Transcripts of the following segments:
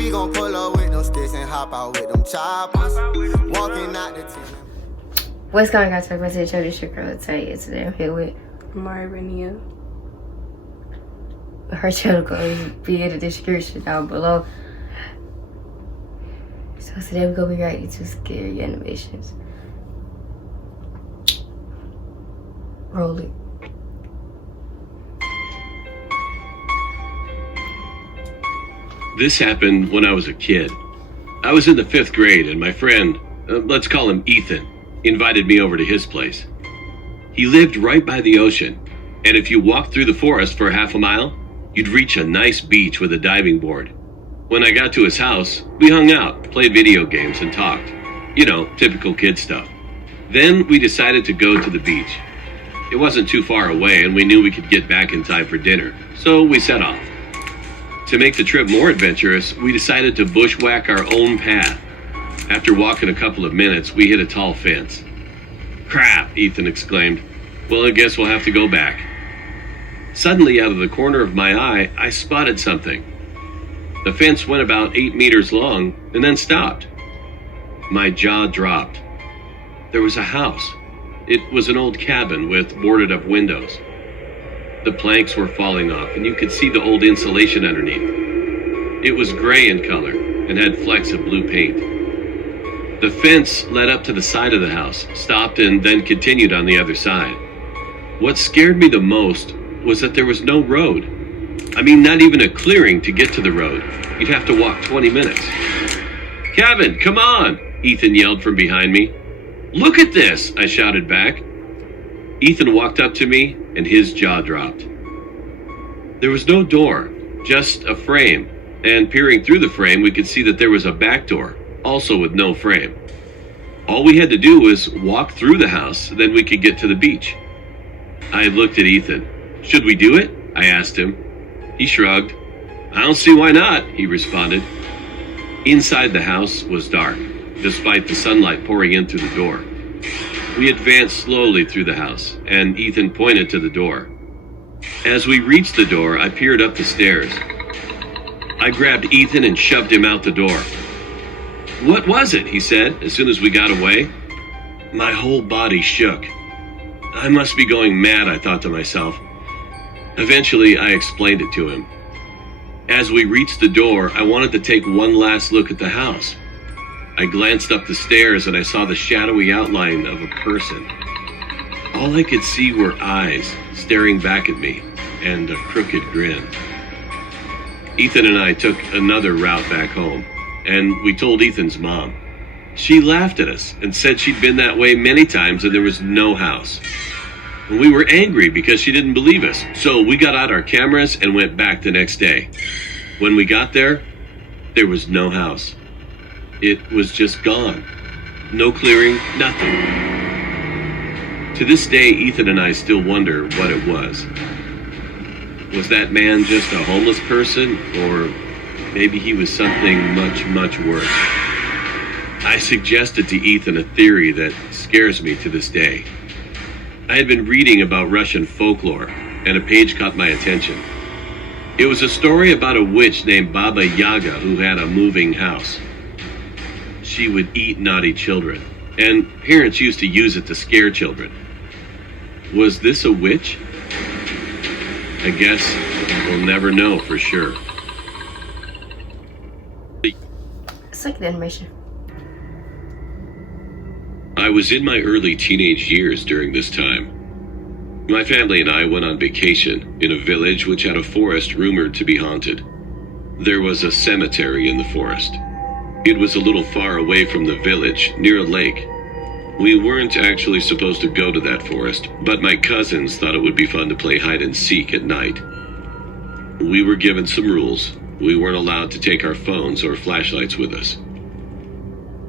We gon' pull up with them sticks and hop out with them choppers. Walking out the tent. What's going on, guys? Welcome to the show. This your girl Tay. Today I'm here with Amari Reneea. her channel will be in the description down below. So today we're gonna be reacting to scary animations. Roll it. This happened when I was a kid. I was in the 5th grade and my friend, let's call him Ethan, invited me over to his place. He lived right by the ocean, and if you walked through the forest for half a mile, you'd reach a nice beach with a diving board. When I got to his house, we hung out, played video games, and talked. You know, typical kid stuff. Then we decided to go to the beach. It wasn't too far away and we knew we could get back in time for dinner, so we set off. To make the trip more adventurous, we decided to bushwhack our own path. After walking a couple of minutes, we hit a tall fence. "Crap," Ethan exclaimed. "Well, I guess we'll have to go back." Suddenly, out of the corner of my eye, I spotted something. The fence went about 8 meters long and then stopped. My jaw dropped. There was a house. It was an old cabin with boarded up windows. The planks were falling off and you could see the old insulation underneath. It was gray in color and had flecks of blue paint. The fence led up to the side of the house, stopped, and then continued on the other side. What scared me the most was that there was no road. I mean, not even a clearing to get to the road. You'd have to walk 20 minutes. "Kevin, come on!" Ethan yelled from behind me. "Look at this!" I shouted back. Ethan walked up to me and his jaw dropped. There was no door, just a frame, and peering through the frame we could see that there was a back door, also with no frame. All we had to do was walk through the house, then we could get to the beach. I looked at Ethan. "Should we do it?" I asked him. He shrugged. "I don't see why not," he responded. Inside the house was dark, despite the sunlight pouring in through the door. We advanced slowly through the house, and Ethan pointed to the door. As we reached the door, I peered up the stairs. I grabbed Ethan and shoved him out the door. "What was it?" he said as soon as we got away. My whole body shook. I must be going mad, I thought to myself. Eventually, I explained it to him. As we reached the door, I wanted to take one last look at the house. I glanced up the stairs and I saw the shadowy outline of a person. All I could see were eyes staring back at me and a crooked grin. Ethan and I took another route back home, and we told Ethan's mom. She laughed at us and said she'd been that way many times and there was no house. We were angry because she didn't believe us, so we got out our cameras and went back the next day. When we got there was no house. It was just gone. No clearing, nothing. To this day, Ethan and I still wonder what it was. Was that man just a homeless person, or maybe he was something much, much worse? I suggested to Ethan a theory that scares me to this day. I had been reading about Russian folklore, and a page caught my attention. It was a story about a witch named Baba Yaga who had a moving house. She would eat naughty children, and parents used to use it to scare children. Was this a witch? I guess we'll never know for sure. It's like the animation. I was in my early teenage years during this time. My family and I went on vacation in a village which had a forest rumored to be haunted. There was a cemetery in the forest. It was a little far away from the village, near a lake. We weren't actually supposed to go to that forest, but my cousins thought it would be fun to play hide and seek at night. We were given some rules. We weren't allowed to take our phones or flashlights with us.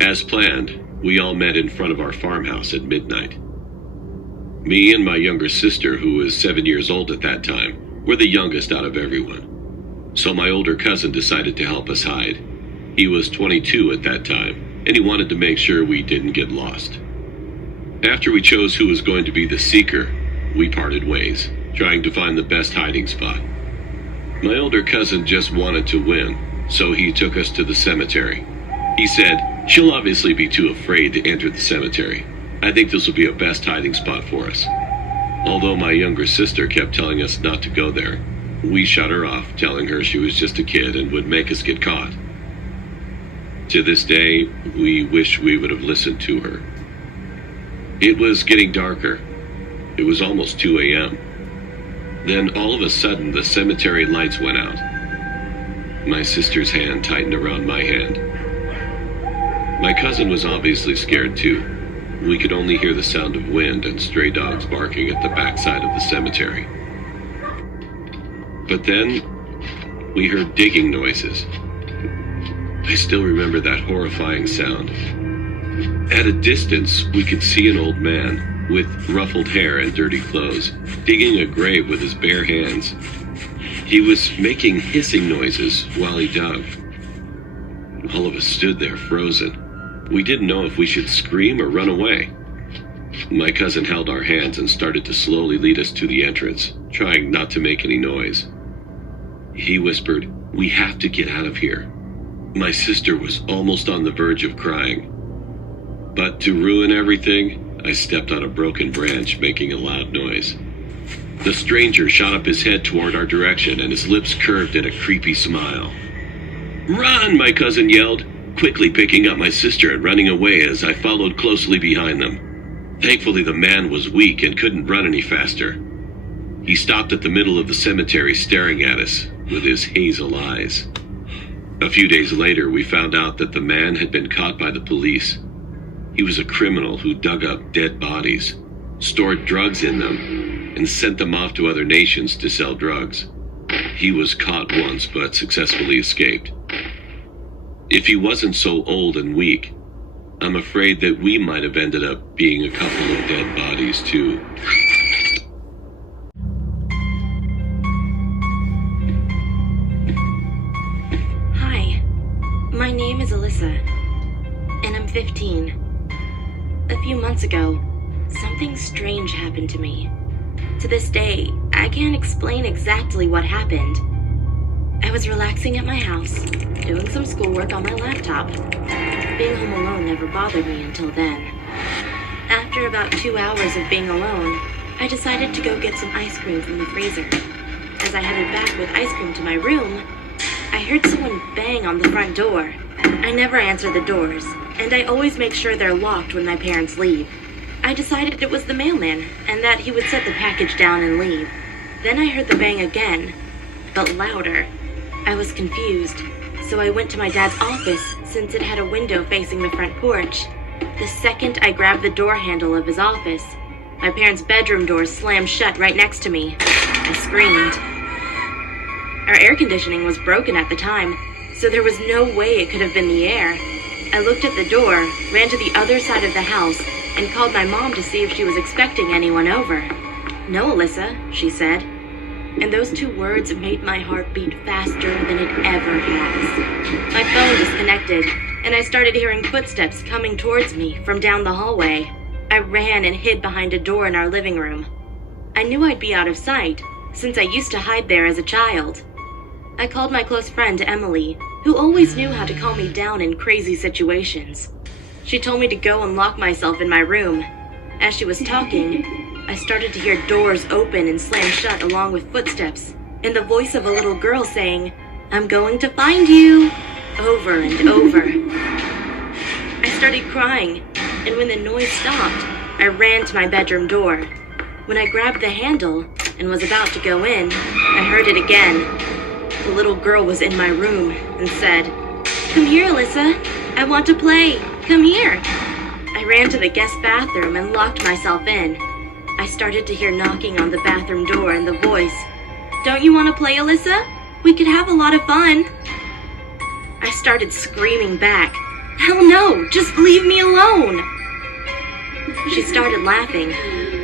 As planned, we all met in front of our farmhouse at midnight. Me and my younger sister, who was 7 years old at that time, were the youngest out of everyone. So my older cousin decided to help us hide. He was 22 at that time, and he wanted to make sure we didn't get lost. After we chose who was going to be the seeker, we parted ways, trying to find the best hiding spot. My older cousin just wanted to win, so he took us to the cemetery. He said, "She'll obviously be too afraid to enter the cemetery. I think this will be a best hiding spot for us." Although my younger sister kept telling us not to go there, we shut her off, telling her she was just a kid and would make us get caught. To this day, we wish we would have listened to her. It was getting darker. It was almost 2 a.m. Then all of a sudden, the cemetery lights went out. My sister's hand tightened around my hand. My cousin was obviously scared too. We could only hear the sound of wind and stray dogs barking at the backside of the cemetery. But then, we heard digging noises. I still remember that horrifying sound. At a distance, we could see an old man with ruffled hair and dirty clothes, digging a grave with his bare hands. He was making hissing noises while he dug. All of us stood there frozen. We didn't know if we should scream or run away. My cousin held our hands and started to slowly lead us to the entrance, trying not to make any noise. He whispered, "We have to get out of here." My sister was almost on the verge of crying. But to ruin everything, I stepped on a broken branch, making a loud noise. The stranger shot up his head toward our direction, and his lips curved in a creepy smile. "Run!" my cousin yelled, quickly picking up my sister and running away as I followed closely behind them. Thankfully, the man was weak and couldn't run any faster. He stopped at the middle of the cemetery staring at us with his hazel eyes. A few days later, we found out that the man had been caught by the police. He was a criminal who dug up dead bodies, stored drugs in them, and sent them off to other nations to sell drugs. He was caught once, but successfully escaped. If he wasn't so old and weak, I'm afraid that we might have ended up being a couple of dead bodies too. Hi, my name is Alyssa, and I'm 15. A few months ago, something strange happened to me. To this day, I can't explain exactly what happened. I was relaxing at my house, doing some schoolwork on my laptop. Being home alone never bothered me until then. After about 2 hours of being alone, I decided to go get some ice cream from the freezer. As I headed back with ice cream to my room, I heard someone bang on the front door. I never answer the doors, and I always make sure they're locked when my parents leave. I decided it was the mailman, and that he would set the package down and leave. Then I heard the bang again, but louder. I was confused, so I went to my dad's office since it had a window facing the front porch. The second I grabbed the door handle of his office, my parents' bedroom door slammed shut right next to me. I screamed. Our air conditioning was broken at the time, so there was no way it could have been the air. I looked at the door, ran to the other side of the house, and called my mom to see if she was expecting anyone over. "No, Alyssa," she said. And those 2 words made my heart beat faster than it ever has. My phone disconnected, and I started hearing footsteps coming towards me from down the hallway. I ran and hid behind a door in our living room. I knew I'd be out of sight, since I used to hide there as a child. I called my close friend Emily, who always knew how to calm me down in crazy situations. She told me to go and lock myself in my room. As she was talking, I started to hear doors open and slam shut along with footsteps, and the voice of a little girl saying, "I'm going to find you," over and over. I started crying, and when the noise stopped, I ran to my bedroom door. When I grabbed the handle and was about to go in, I heard it again. The little girl was in my room and said, "Come here, Alyssa. I want to play. Come here." I ran to the guest bathroom and locked myself in. I started to hear knocking on the bathroom door and the voice, "Don't you want to play, Alyssa? We could have a lot of fun." I started screaming back, "Hell no, just leave me alone." She started laughing.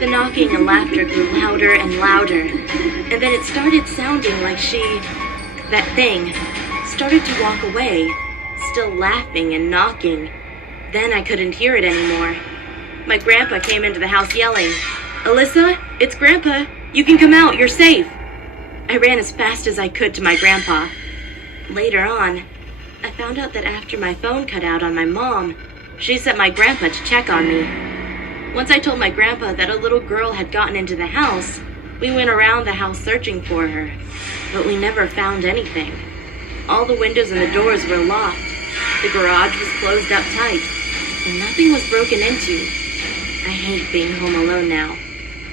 The knocking and laughter grew louder and louder, and then it started sounding like that thing, started to walk away, still laughing and knocking. Then I couldn't hear it anymore. My grandpa came into the house yelling, "Alyssa, it's Grandpa. You can come out, you're safe." I ran as fast as I could to my grandpa. Later on, I found out that after my phone cut out on my mom, she sent my grandpa to check on me. Once I told my grandpa that a little girl had gotten into the house, we went around the house searching for her, but we never found anything. All the windows and the doors were locked. The garage was closed up tight, and nothing was broken into. I hate being home alone now,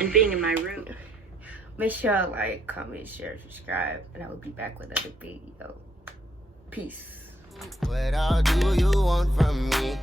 and being in my room. Make sure to like, comment, share, subscribe, and I will be back with another video. Peace. What all do you want from me?